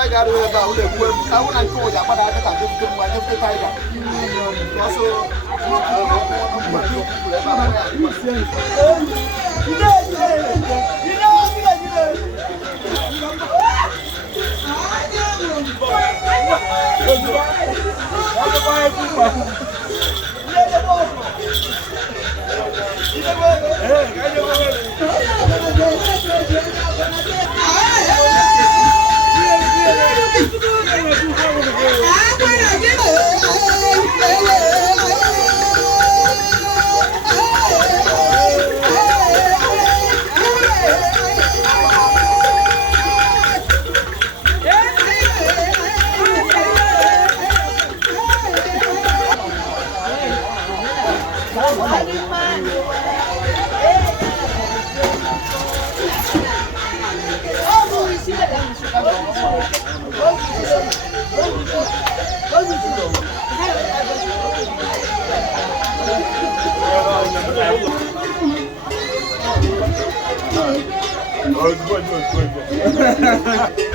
tiger ba o le ku ka wona ko ya pada ka ta ko wa je tiger so Good.